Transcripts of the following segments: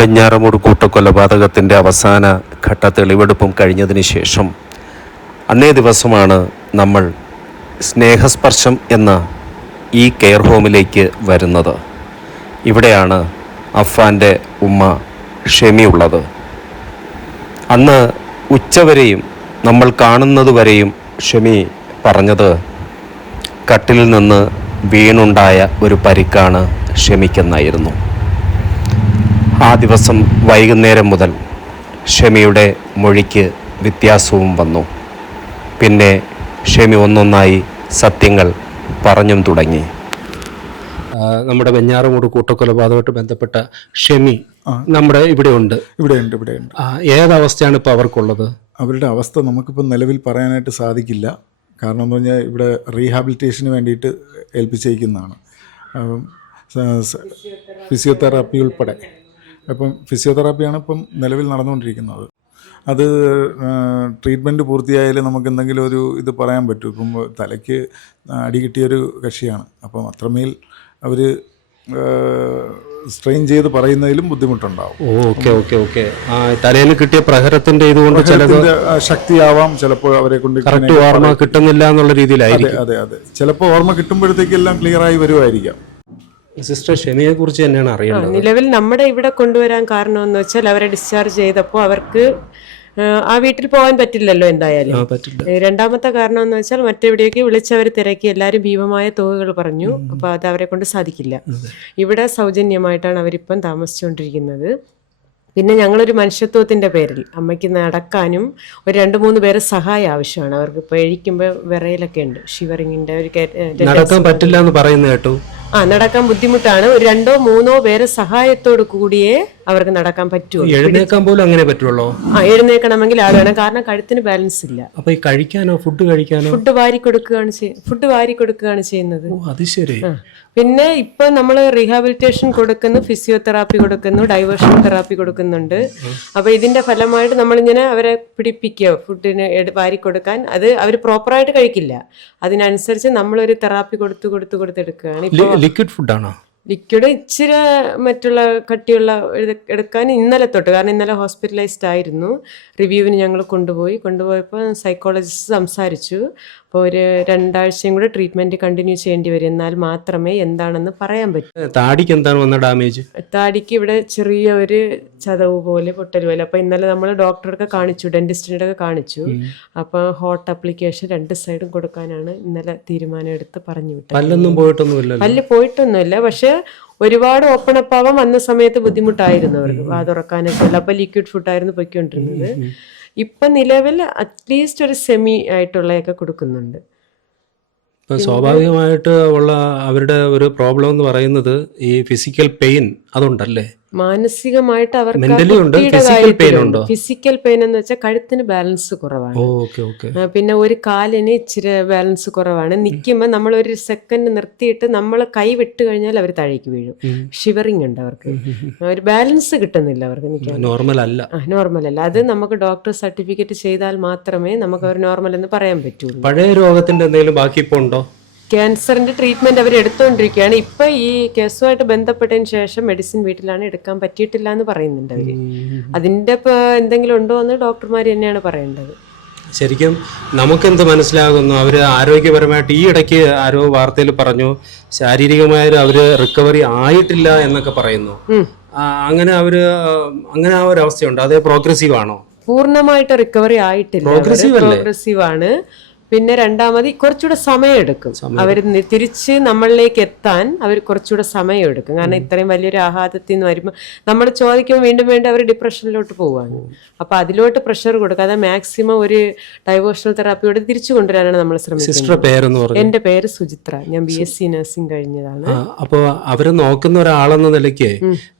വെഞ്ഞാറമൂട് കൂട്ടക്കൊലപാതകത്തിൻ്റെ അവസാന ഘട്ട തെളിവെടുപ്പും കഴിഞ്ഞതിന് ശേഷം അന്നേ ദിവസമാണ് നമ്മൾ സ്നേഹസ്പർശം എന്ന ഈ കെയർ ഹോമിലേക്ക് വരുന്നത്. ഇവിടെയാണ് അഫ്ഫാൻ്റെ ഉമ്മ ഷെമി ഉള്ളത്. അന്ന് ഉച്ചവരെയും നമ്മൾ കാണുന്നതുവരെയും ഷെമി പറഞ്ഞത് കട്ടിൽ നിന്ന് വീണുണ്ടായ ഒരു പരിക്കാണ് ഷെമിക്കെന്നായിരുന്നു. ആ ദിവസം വൈകുന്നേരം മുതൽ ഷെമിയുടെ മൊഴിക്ക് വ്യത്യാസവും വന്നു. പിന്നെ ഷെമി ഒന്നൊന്നായി സത്യങ്ങൾ പറഞ്ഞും തുടങ്ങി. നമ്മുടെ വെഞ്ഞാറമൂട് കൂട്ടക്കൊലപാതകമായിട്ട് ബന്ധപ്പെട്ട ഷെമി നമ്മുടെ ഇവിടെയുണ്ട്. ഏതവസ്ഥയാണ് ഇപ്പോൾ അവർക്കുള്ളത്? അവരുടെ അവസ്ഥ നമുക്കിപ്പോൾ നിലവിൽ പറയാനായിട്ട് സാധിക്കില്ല. കാരണം എന്ന് പറഞ്ഞാൽ ഇവിടെ റീഹാബിലിറ്റേഷന് വേണ്ടിയിട്ട് ഏൽപ്പിച്ചേക്കുന്നതാണ്, ഫിസിയോതെറാപ്പി ഉൾപ്പെടെ. അപ്പം ഫിസിയോതെറാപ്പിയാണ് ഇപ്പം നിലവിൽ നടന്നുകൊണ്ടിരിക്കുന്നത്. അത് ട്രീറ്റ്മെൻറ്റ് പൂർത്തിയായാലും നമുക്ക് എന്തെങ്കിലും ഒരു ഇത് പറയാൻ പറ്റും. ഇപ്പം തലയ്ക്ക് അടി കിട്ടിയൊരു കക്ഷിയാണ്. അപ്പം അത്രമേൽ അവർ സ്ട്രെയിൻ ചെയ്ത് പറയുന്നതിലും ബുദ്ധിമുട്ടുണ്ടാവും. തലയിൽ കിട്ടിയ പ്രഹരത്തിന്റെ ഇതുകൊണ്ട് ശക്തിയാവാം, ചിലപ്പോൾ അവരെ കൊണ്ട് ഓർമ്മ കിട്ടുന്നില്ല എന്നുള്ള രീതിയിലായിരിക്കും. അതെ, ചിലപ്പോൾ ഓർമ്മ കിട്ടുമ്പോഴത്തേക്കെല്ലാം ക്ലിയറായി വരുമായിരിക്കാം. സിസ്റ്റർ ഷെമിയെ കുറിച്ച് തന്നെയാണ് അറിയുന്നത്. നിലവിൽ നമ്മുടെ ഇവിടെ കൊണ്ടുവരാൻ കാരണമെന്ന് വെച്ചാൽ അവരെ ഡിസ്ചാർജ് ചെയ്തപ്പോൾ അവർക്ക് ആ വീട്ടിൽ പോകാൻ പറ്റില്ലല്ലോ എന്തായാലും. രണ്ടാമത്തെ കാരണം എന്ന് വെച്ചാൽ മറ്റെവിടെയൊക്കെ വിളിച്ചവർ തിരക്കി എല്ലാവരും ഭീമമായ തുകകൾ പറഞ്ഞു. അപ്പോൾ അത് അവരെ കൊണ്ട് സാധിക്കില്ല. ഇവിടെ സൗജന്യമായിട്ടാണ് അവരിപ്പം താമസിച്ചുകൊണ്ടിരിക്കുന്നത്. പിന്നെ ഞങ്ങളൊരു മനുഷ്യത്വത്തിൻ്റെ പേരിൽ അമ്മയ്ക്ക് നടക്കാനും ഒരു 2-3 പേരെ സഹായം ആവശ്യമാണ്. അവർക്ക് ഇപ്പോൾ എഴിക്കുമ്പോൾ വിറയിലൊക്കെ ഉണ്ട്, ഷിവറിങ്ങിൻ്റെ ഒരു നടക്കാൻ പറ്റില്ല എന്ന് പറയുന്നത് കേട്ടു. നടക്കാൻ ബുദ്ധിമുട്ടാണ്. ഒരു 2-3 പേരെ സഹായത്തോട് കൂടിയേ അവർക്ക് നടക്കാൻ പറ്റുള്ളൂ. എഴുന്നേക്കാൻ പോലും അങ്ങനെ പറ്റുള്ളൂ. എഴുന്നേക്കണമെങ്കിൽ ആൾ വേണം. കാരണം കഴുത്തിന് ബാലൻസ് ഇല്ല. അപ്പൊ ഈ കഴിക്കാനോ ഫുഡ് വാരി കൊടുക്കുകയാണ് ചെയ്യുന്നത്. അത് ശരി. പിന്നെ ഇപ്പൊ നമ്മൾ റീഹാബിലിറ്റേഷൻ കൊടുക്കുന്നു, ഫിസിയോതെറാപ്പി കൊടുക്കുന്നു, ഡൈവേർഷൻ തെറാപ്പി കൊടുക്കുന്നുണ്ട്. അപ്പൊ ഇതിന്റെ ഫലമായിട്ട് നമ്മളിങ്ങനെ അവരെ പിടിപ്പിക്കുക, ഫുഡിന് വാരി കൊടുക്കാൻ. അത് അവർ പ്രോപ്പറായിട്ട് കഴിക്കില്ല. അതിനനുസരിച്ച് നമ്മളൊരു തെറാപ്പി കൊടുത്തെടുക്കുകയാണ്. ഇപ്പൊ ലിക്വിഡ് ഫുഡാണോ? ലിക്വിഡ് ഇച്ചിരി മറ്റുള്ള കട്ടിയുള്ള എടുക്കാൻ ഇന്നലെ തൊട്ട്, കാരണം ഇന്നലെ ഹോസ്പിറ്റലൈസ്ഡ് ആയിരുന്നു. റിവ്യൂവിന് ഞങ്ങൾ കൊണ്ടുപോയപ്പോൾ സൈക്കോളജിസ്റ്റ് സംസാരിച്ചു. അപ്പോൾ ഒരു 2 ആഴ്ചയും കൂടെ ട്രീറ്റ്മെൻറ്റ് കണ്ടിന്യൂ ചെയ്യേണ്ടി വരും. എന്നാൽ മാത്രമേ എന്താണെന്ന് പറയാൻ പറ്റൂ. താടിക്ക് എന്താണ് വന്ന ഡാമേജ്? താടിക്ക് ഇവിടെ ചെറിയ ഒരു ചതവ് പോലെ, പൊട്ടൽ പോലെ. അപ്പോൾ ഇന്നലെ നമ്മൾ ഡോക്ടറൊക്കെ കാണിച്ചു, ഡെന്റിസ്റ്റിനൊക്കെ കാണിച്ചു. അപ്പോൾ ഹോട്ട് അപ്ലിക്കേഷൻ 2 സൈഡും കൊടുക്കാനാണ് ഇന്നലെ തീരുമാനം എടുത്ത് പറഞ്ഞു വിട്ടത്. പല്ല് പോയിട്ടൊന്നുമില്ല, പക്ഷെ ഒരുപാട് ഓപ്പൺ അപ്പ് ആവാൻ വന്ന സമയത്ത് ബുദ്ധിമുട്ടായിരുന്നു അവർക്ക്, വാ തുറക്കാനൊക്കെ ഉള്ള. അപ്പോൾ ലിക്വിഡ് ഫുഡായിരുന്നു പൊയ്ക്കൊണ്ടിരുന്നത്. ഇപ്പം നിലവിൽ അറ്റ്ലീസ്റ്റ് ഒരു സെമി ആയിട്ടുള്ളതൊക്കെ കൊടുക്കുന്നുണ്ട്. ഇപ്പം സ്വാഭാവികമായിട്ട് ഉള്ള അവരുടെ ഒരു പ്രോബ്ലം എന്ന് പറയുന്നത് ഈ ഫിസിക്കൽ പെയിൻ അതുണ്ടല്ലേ? മാനസികമായിട്ട് അവർക്ക് ഫിസിക്കൽ പെയിൻ എന്ന് വെച്ചാൽ കഴുത്തിന് ബാലൻസ് കുറവാണ്. പിന്നെ ഒരു കാലിന് ഇച്ചിരി ബാലൻസ് കുറവാണ്. നിൽക്കുമ്പോൾ നമ്മൾ ഒരു സെക്കൻഡ് നിർത്തിയിട്ട് നമ്മൾ കൈ വിട്ട് കഴിഞ്ഞാൽ അവർ താഴേക്ക് വീഴും. ഷിവറിങ് ഉണ്ട് അവർക്ക്, ഒരു ബാലൻസ് കിട്ടുന്നില്ല അവർക്ക് നിൽക്കാൻ. നോർമൽ അല്ല. അത് നമുക്ക് ഡോക്ടർ സർട്ടിഫിക്കറ്റ് ചെയ്താൽ മാത്രമേ നമുക്ക് അവർ നോർമൽ എന്ന് പറയാൻ പറ്റുള്ളൂ. പഴയ രോഗത്തിന്റെ എന്തെങ്കിലും ബാക്കി ഇപ്പോൾ ഉണ്ടോ? ക്യാൻസറിന്റെ ട്രീറ്റ്മെന്റ് അവർ എടുത്തുകൊണ്ടിരിക്കുകയാണ്. ഇപ്പൊ ഈ കേസുമായിട്ട് ബന്ധപ്പെട്ടതിന് ശേഷം മെഡിസിൻ വീട്ടിലാണ് എടുക്കാൻ പറ്റിയിട്ടില്ല എന്ന് പറയുന്നുണ്ട് അവര്. അതിന്റെ എന്തെങ്കിലും ഉണ്ടോ എന്ന് ഡോക്ടർമാർ തന്നെയാണ് പറയേണ്ടത്. ശരിക്കും നമുക്കെന്ത് മനസ്സിലാകുന്നു, അവര് ആരോഗ്യപരമായിട്ട് ഈ ഇടയ്ക്ക് ആരോ വാർത്തയിൽ പറഞ്ഞു ശാരീരികമായൊരു അവര് റിക്കവറി ആയിട്ടില്ല എന്നൊക്കെ പറയുന്നു. അങ്ങനെ ആ ഒരു അവസ്ഥയുണ്ട്. അത് പ്രോഗ്രസീവ് ആണോ? പൂർണ്ണമായിട്ട് റിക്കവറി ആയിട്ടില്ല, പ്രോഗ്രസീവ് ആണ്. പിന്നെ രണ്ടാമത് കുറച്ചുകൂടെ സമയം എടുക്കും. അവർ തിരിച്ച് നമ്മളിലേക്ക് എത്താൻ അവർ കുറച്ചുകൂടെ സമയം എടുക്കും. കാരണം ഇത്രയും വലിയൊരു ആഘാതത്തിൽ നിന്ന് വരുമ്പോൾ നമ്മൾ ചോദിക്കുമ്പോൾ വീണ്ടും അവർ ഡിപ്രഷനിലോട്ട് പോവുകയാണ്. അപ്പോൾ അതിലോട്ട് പ്രഷർ കൊടുക്കാതെ മാക്സിമം ഒരു ഡൈവേർഷണൽ തെറാപ്പിയോട് തിരിച്ചു കൊണ്ടുവരാനാണ് നമ്മൾ ശ്രമിക്കുന്നത്. എൻ്റെ പേര് സുചിത്ര, ഞാൻ BSc നഴ്സിംഗ് കഴിഞ്ഞതാണ്. അപ്പോൾ അവരെ നോക്കുന്ന ഒരാളെന്ന നിലയ്ക്ക്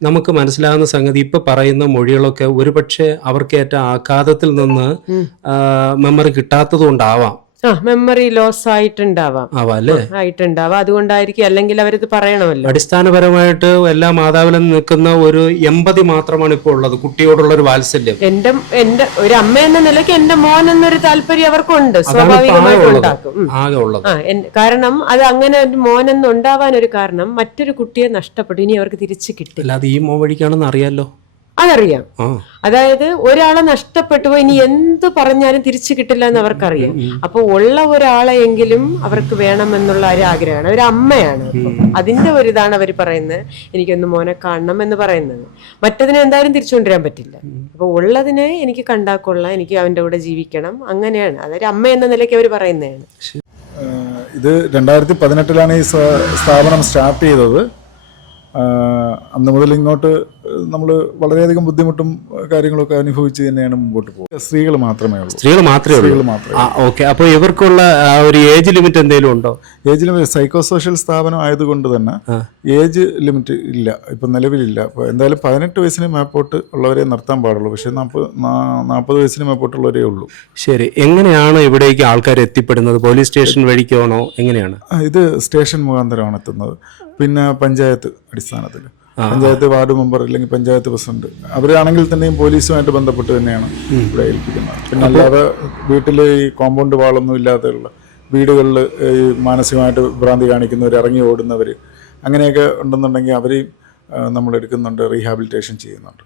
നമുക്ക് മനസ്സിലാകുന്ന സംഗതി ഇപ്പൊ പറയുന്ന മൊഴികളൊക്കെ ഒരുപക്ഷെ അവർക്കേറ്റ ആഘാതത്തിൽ നിന്ന് മെമ്മറി കിട്ടാത്തത് കൊണ്ടാവാം. മെമ്മറി ലോസ് ആയിട്ടുണ്ടാവാം. അതുകൊണ്ടായിരിക്കും. അല്ലെങ്കിൽ അവരിത് പറയണമല്ലോ. അടിസ്ഥാനപരമായിട്ട് എല്ലാ മാതാവിലും നിൽക്കുന്ന ഒരു എമ്പതി മാത്രമാണ് ഇപ്പോൾ ഉള്ളത്, കുട്ടിയോടുള്ള ഒരു വാത്സല്യം. എന്റെ ഒരു അമ്മ എന്ന നിലയ്ക്ക് എന്റെ മോൻ എന്നൊരു താല്പര്യം അവർക്കുണ്ട്, സ്വാഭാവികമായിട്ട് ഉണ്ടാക്കും. കാരണം അത് അങ്ങനെ ഒരു മോനെന്നുണ്ടാവാൻ ഒരു കാരണം മറ്റൊരു കുട്ടിയെ നഷ്ടപ്പെട്ടു, ഇനി അവർക്ക് തിരിച്ചു കിട്ടില്ല. അത് ഈ മോൻ വഴിക്കാണെന്ന് അറിയാലോ. അതറിയാം. അതായത് ഒരാളെ നഷ്ടപ്പെട്ടു പോയി, ഇനി എന്ത് പറഞ്ഞാലും തിരിച്ചു കിട്ടില്ല എന്ന് അവർക്കറിയാം. അപ്പൊ ഉള്ള ഒരാളെ എങ്കിലും അവർക്ക് വേണമെന്നുള്ള ഒരു ആഗ്രഹമാണ്. ഒരു അമ്മയാണ്. അതിന്റെ ഒരു ഇതാണ് അവർ പറയുന്നത്, എനിക്കൊന്ന് മോനെ കാണണം എന്ന് പറയുന്നത്. മറ്റതിനെ എന്തായാലും തിരിച്ചു കൊണ്ടുവരാൻ പറ്റില്ല. അപ്പൊ ഉള്ളതിനെ എനിക്ക് കണ്ടാക്കൊള്ളാം, എനിക്ക് അവന്റെ കൂടെ ജീവിക്കണം, അങ്ങനെയാണ്. അതൊരു അമ്മ എന്ന നിലയ്ക്ക് അവർ പറയുന്നതാണ്. ഇത് 2018 ഈ സ്ഥാപനം സ്റ്റാർട്ട് ചെയ്തത്. അന്ന് മുതൽ ഇങ്ങോട്ട് നമ്മൾ വളരെയധികം ബുദ്ധിമുട്ടും കാര്യങ്ങളൊക്കെ അനുഭവിച്ച് തന്നെയാണ് മുമ്പോട്ട് പോകുന്നത്. സ്ത്രീകൾ മാത്രമേ ഉള്ളൂ. സ്ത്രീകൾ മാത്രമേ. ഓക്കെ. അപ്പോൾ ഇവർക്കുള്ള ഒരു ഏജ് ലിമിറ്റ് എന്തെങ്കിലും ഉണ്ടോ? ഏജ് ലിമിറ്റ് സൈക്കോ സോഷ്യൽ സ്ഥാപനം ആയതുകൊണ്ട് തന്നെ ഏജ് ലിമിറ്റ് ഇല്ല, ഇപ്പം നിലവിലില്ല. അപ്പോൾ എന്തായാലും 18 വയസ്സിന് മേപ്പോട്ട് ഉള്ളവരെ നിർത്താൻ പാടുള്ളൂ. പക്ഷേ 40 വയസ്സിന് മേപ്പോട്ടുള്ളവരേ ഉള്ളൂ. ശരി. എങ്ങനെയാണ് ഇവിടേക്ക് ആൾക്കാർ എത്തിപ്പെടുന്നത്? Police station വഴിക്കാണോ? എങ്ങനെയാണ്? ഇത് സ്റ്റേഷൻ മുഖാന്തരമാണ് എത്തുന്നത്. പിന്നെ പഞ്ചായത്ത് അടിസ്ഥാനത്തിൽ പഞ്ചായത്ത് വാർഡ് മെമ്പർ അല്ലെങ്കിൽ പഞ്ചായത്ത് പ്രസിഡന്റ് അവരാണെങ്കിൽ തന്നെയും പോലീസുമായിട്ട് ബന്ധപ്പെട്ട് തന്നെയാണ് ഇവിടെ ഏൽപ്പിക്കുന്നത്. പിന്നെ അല്ലാതെ വീട്ടിൽ ഈ കോമ്പൗണ്ട് വാളൊന്നും ഇല്ലാതെയുള്ള വീടുകളിൽ ഈ മാനസികമായിട്ട് ഭ്രാന്തി കാണിക്കുന്നവർ, ഇറങ്ങി ഓടുന്നവർ, അങ്ങനെയൊക്കെ ഉണ്ടെന്നുണ്ടെങ്കിൽ അവരെയും നമ്മൾ എടുക്കുന്നുണ്ട്, റീഹാബിലിറ്റേഷൻ ചെയ്യുന്നുണ്ട്.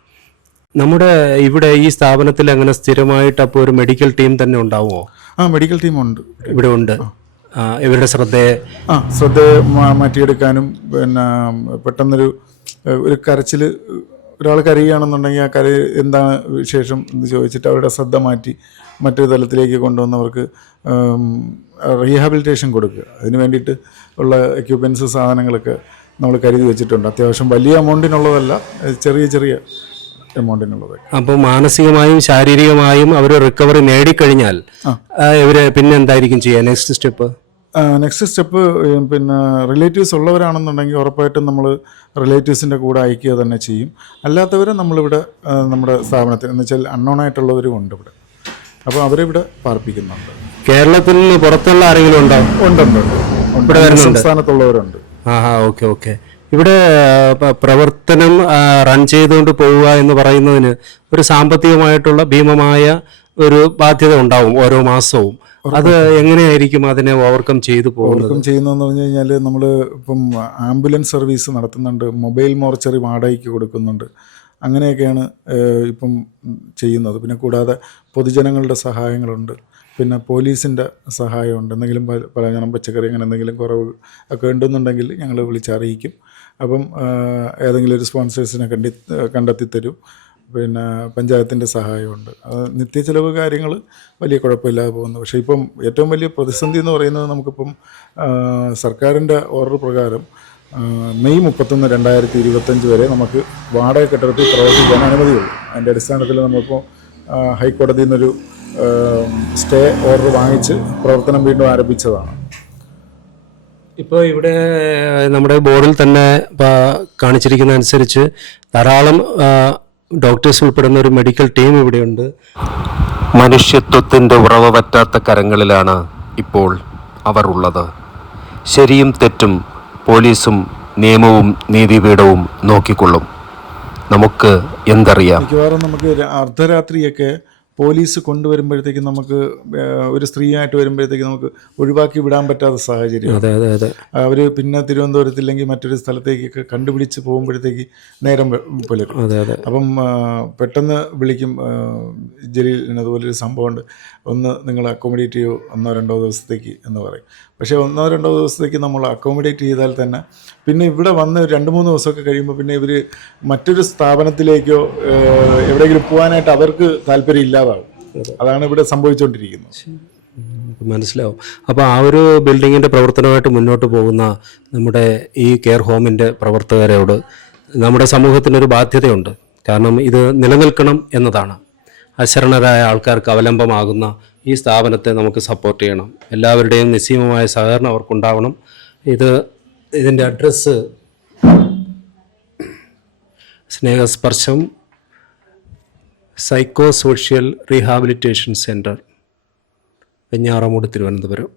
നമ്മുടെ ഇവിടെ ഈ സ്ഥാപനത്തിൽ അങ്ങനെ സ്ഥിരമായിട്ട് അപ്പോൾ ഒരു മെഡിക്കൽ ടീം തന്നെ ഉണ്ടാവുമോ? മെഡിക്കൽ ടീം ഉണ്ട്, ഇവിടെ ഉണ്ട്. ഇവരുടെ ശ്രദ്ധയെ മാറ്റിയെടുക്കാനും പിന്നെ പെട്ടെന്നൊരു കരച്ചിൽ, ഒരാൾ കരയുകയാണെന്നുണ്ടെങ്കിൽ ആ എന്താണ് വിശേഷം എന്ന് ചോദിച്ചിട്ട് അവരുടെ ശ്രദ്ധ മാറ്റി മറ്റൊരു തലത്തിലേക്ക് കൊണ്ടുവന്നവർക്ക് റീഹാബിലിറ്റേഷൻ കൊടുക്കുക. അതിന് വേണ്ടിയിട്ട് ഉള്ള എക്യുപ്മെൻറ്റ്സ്, സാധനങ്ങളൊക്കെ നമ്മൾ കരുതി വെച്ചിട്ടുണ്ട്. അത്യാവശ്യം വലിയ എമൗണ്ടിനുള്ളതല്ല, ചെറിയ ചെറിയ എമൗണ്ടിനുള്ളത്. അപ്പോൾ മാനസികമായും ശാരീരികമായും അവർ റിക്കവറി നേടിക്കഴിഞ്ഞാൽ ഇവര് പിന്നെ എന്തായിരിക്കും ചെയ്യുക? നെക്സ്റ്റ് സ്റ്റെപ്പ് പിന്നെ റിലേറ്റീവ്സ് ഉള്ളവരാണെന്നുണ്ടെങ്കിൽ ഉറപ്പായിട്ടും നമ്മൾ റിലേറ്റീവ്സിൻ്റെ കൂടെ അയക്കുക തന്നെ ചെയ്യും. അല്ലാത്തവരെ നമ്മളിവിടെ നമ്മുടെ സ്ഥാപനത്തിൽ എന്ന് വെച്ചാൽ അൺനോൺ ആയിട്ടുള്ളവരും ഉണ്ട് ഇവിടെ. അപ്പോൾ അവരിവിടെ പാർപ്പിക്കുന്നുണ്ട്. കേരളത്തിൽ നിന്ന് പുറത്തുള്ള ആരെങ്കിലും ഉണ്ടോ? ഉണ്ട്. സംസ്ഥാനത്തുള്ളവരുണ്ട്. ഓക്കെ. ഇവിടെ പ്രവർത്തനം റൺ ചെയ്തുകൊണ്ട് പോവുക എന്ന് പറയുന്നതിന് ഒരു സാമ്പത്തികമായിട്ടുള്ള ഭീമമായ ഒരു ബാധ്യത ഉണ്ടാവും ഓരോ മാസവും. അത് എങ്ങനെയായിരിക്കും അതിനെ ഓവർകം ചെയ്യുന്നതെന്ന് പറഞ്ഞു കഴിഞ്ഞാൽ നമ്മൾ ഇപ്പം ആംബുലൻസ് സർവീസ് നടത്തുന്നുണ്ട്, മൊബൈൽ മോർച്ചറി വാടകയ്ക്ക് കൊടുക്കുന്നുണ്ട്, അങ്ങനെയൊക്കെയാണ് ഇപ്പം ചെയ്യുന്നത്. പിന്നെ കൂടാതെ പൊതുജനങ്ങളുടെ സഹായങ്ങളുണ്ട്, പിന്നെ പോലീസിൻ്റെ സഹായമുണ്ട്. എന്തെങ്കിലും പലചനം പച്ചക്കറി അങ്ങനെ എന്തെങ്കിലും കുറവ് ഒക്കെ ഉണ്ടെന്നുണ്ടെങ്കിൽ ഞങ്ങൾ വിളിച്ചറിയിക്കും. അപ്പം ഏതെങ്കിലും ഒരു സ്പോൺസേഴ്സിനെ കണ്ടെത്തി തരും. പിന്നെ പഞ്ചായത്തിൻ്റെ സഹായമുണ്ട്. നിത്യ ചിലവ് കാര്യങ്ങൾ വലിയ കുഴപ്പമില്ലാതെ പോകുന്നു. പക്ഷേ ഇപ്പം ഏറ്റവും വലിയ പ്രതിസന്ധി എന്ന് പറയുന്നത് നമുക്കിപ്പം സർക്കാരിൻ്റെ ഓർഡർ പ്രകാരം മെയ് 31, 2025 വരെ നമുക്ക് വാടക കെട്ടിടത്തിൽ പ്രവർത്തിക്കാൻ അനുമതിയുള്ളൂ. അതിൻ്റെ അടിസ്ഥാനത്തിൽ നമ്മളിപ്പോൾ ഹൈക്കോടതിയിൽ നിന്നൊരു സ്റ്റേ ഓർഡർ വാങ്ങിച്ച് പ്രവർത്തനം വീണ്ടും ആരംഭിച്ചതാണ്. ഇപ്പോൾ ഇവിടെ നമ്മുടെ ബോർഡിൽ തന്നെ കാണിച്ചിരിക്കുന്ന അനുസരിച്ച് ധാരാളം ഡോക്ടേഴ്സ് ഉൾപ്പെടുന്ന ഒരു മെഡിക്കൽ ടീം ഇവിടെയുണ്ട്. മനുഷ്യത്വത്തിൻ്റെ ഉറവ പറ്റാത്ത കരങ്ങളിലാണ് ഇപ്പോൾ അവർ ഉള്ളത്. ശരിയും തെറ്റും പോലീസും നിയമവും നീതിപീഠവും നോക്കിക്കൊള്ളും. നമുക്ക് എന്തറിയാം? മിക്കവാറും നമുക്ക് അർദ്ധരാത്രിയൊക്കെ പോലീസ് കൊണ്ടുവരുമ്പോഴത്തേക്കും നമുക്ക് ഒരു സ്ത്രീയായിട്ട് വരുമ്പോഴത്തേക്ക് നമുക്ക് ഒഴിവാക്കി വിടാൻ പറ്റാത്ത സാഹചര്യം. അവർ പിന്നെ തിരുവനന്തപുരത്തില്ലെങ്കിൽ മറ്റൊരു സ്ഥലത്തേക്കൊക്കെ കണ്ടുപിടിച്ച് പോകുമ്പോഴത്തേക്ക് നേരം പുലരും. അപ്പം പെട്ടെന്ന് വിളിക്കും, ജലീൽ അതുപോലൊരു സംഭവമുണ്ട്, ഒന്ന് നിങ്ങൾ അക്കോമഡേറ്റ് ചെയ്യൂ 1-2 ദിവസത്തേക്ക് എന്ന് പറയും. പക്ഷേ 1-2 ദിവസത്തേക്ക് നമ്മൾ അക്കോമഡേറ്റ് ചെയ്താൽ തന്നെ പിന്നെ ഇവിടെ വന്ന് 2-3 ദിവസമൊക്കെ കഴിയുമ്പോൾ പിന്നെ ഇവർ മറ്റൊരു സ്ഥാപനത്തിലേക്കോ എവിടെയെങ്കിലും പോകാനായിട്ട് അവർക്ക് താല്പര്യം ഇല്ലാതാവും. അതാണ് ഇവിടെ സംഭവിച്ചുകൊണ്ടിരിക്കുന്നത്. മനസ്സിലാവും. അപ്പോൾ ആ ഒരു ബിൽഡിങ്ങിൻ്റെ പ്രവർത്തനമായിട്ട് മുന്നോട്ട് പോകുന്ന നമ്മുടെ ഈ കെയർ ഹോമിൻ്റെ പ്രവർത്തകരോട് നമ്മുടെ സമൂഹത്തിനൊരു ബാധ്യതയുണ്ട്. കാരണം ഇത് നിലനിൽക്കണം എന്നതാണ്. അശരണരായ ആൾക്കാർക്ക് അവലംബമാകുന്ന ഈ സ്ഥാപനത്തെ നമുക്ക് സപ്പോർട്ട് ചെയ്യണം. എല്ലാവരുടെയും നിസ്സീമമായ സഹകരണം അവർക്കുണ്ടാവണം. ഇതിൻ്റെ address Snehasparsham psycho social rehabilitation centre, Venjaramoodu, Thiruvananthapuram.